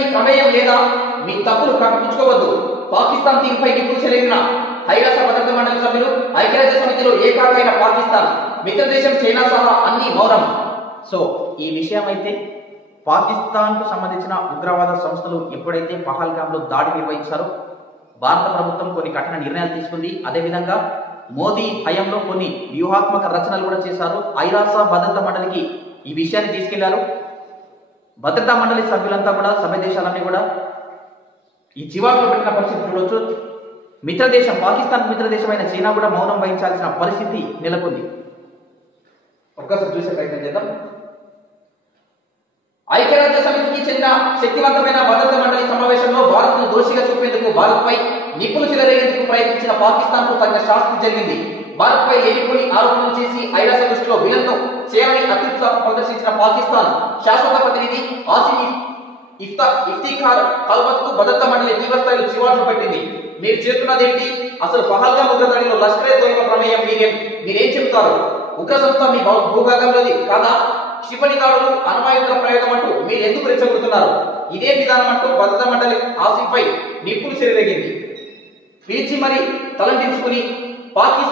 మీ ప్రమేయం లేదా? మీ తప్పులు కప్పించుకోవద్దు. పాకిస్తాన్ తీరుపై నిపుణులు చెల్లిన ఐరాస భద్రతా మండలి సభ్యులు, ఐక్యరాజ్య సమితిలో ఏకాకైన పాకిస్తాన్, మిత్ర దేశం చైనా సహా అన్ని మౌనం. సో ఈ విషయం అయితే పాకిస్తాన్ కు సంబంధించిన ఉగ్రవాద సంస్థలు ఎప్పుడైతే పహల్గామ్ లో దాడి నిర్వహించారో భారత ప్రభుత్వం కొన్ని కఠిన నిర్ణయాలు తీసుకుంది. అదేవిధంగా మోదీ హయాంలో కొన్ని వ్యూహాత్మక రచనలు కూడా చేశారు. ఐరాస భద్రతా మండలికి ఈ విషయాన్ని తీసుకెళ్లారు. భద్రతా మండలి సభ్యులంతా కూడా సభ్య దేశాలన్నీ కూడా ఈ చివాకులు పెట్టిన పరిస్థితి చూడవచ్చు. మిత్రదేశం పాకిస్తాన్ మిత్రదేశమైన చైనా కూడా మౌనం వహించాల్సిన పరిస్థితి నెలకొంది. ఒక్కసారి చూసే ప్రయత్నం చేద్దాం. ఐక్యరాజ్య సమితికి చెందిన శక్తివంతమైన భద్రతా మండలి సమావేశంలో భారత్ ను దోషిగా చూపేందుకు భారత్ పై నిప్పులు చెలరేగేందుకు ప్రయత్నించిన పాకిస్తాన్ కు తగిన శాస్తి జరిగింది. భారత్ పై లేనిపోని ఆరోపణలు చేసి ఐరాస దృష్టిలో విలన్ ను చేయాలని అత్యుత్సాహం ప్రదర్శించిన పాకిస్తాన్ శాశ్వత ప్రతినిధి ఆసిమ్ ఇఫ్తిఖార్ కల్మత్ కు భద్రతా మండలి తీవ్ర స్థాయిలో చివాట్లు పెట్టింది. మీరు చేస్తున్నదేంటి? అసలు పహల్గామ్ ఉగ్రదాడిలో లష్కరే తోయిబా ప్రమేయం మీరేం చెబుతారు? ఉగ్ర సంస్థ మీ భూభాగంలోది కాదా? క్షిపణి దాడులు, అణ్వాయుధ ప్రయోగం అంటూ మీరు ఎందుకు రెచ్చగొడుతున్నారు? ఇదే విధానం అంటూ భద్రతా మండలి ఆసిఫ్ పై నిప్పులు చెలరేగింది. పిలిచి మరి తలందించుకుని పాకిస్తాన్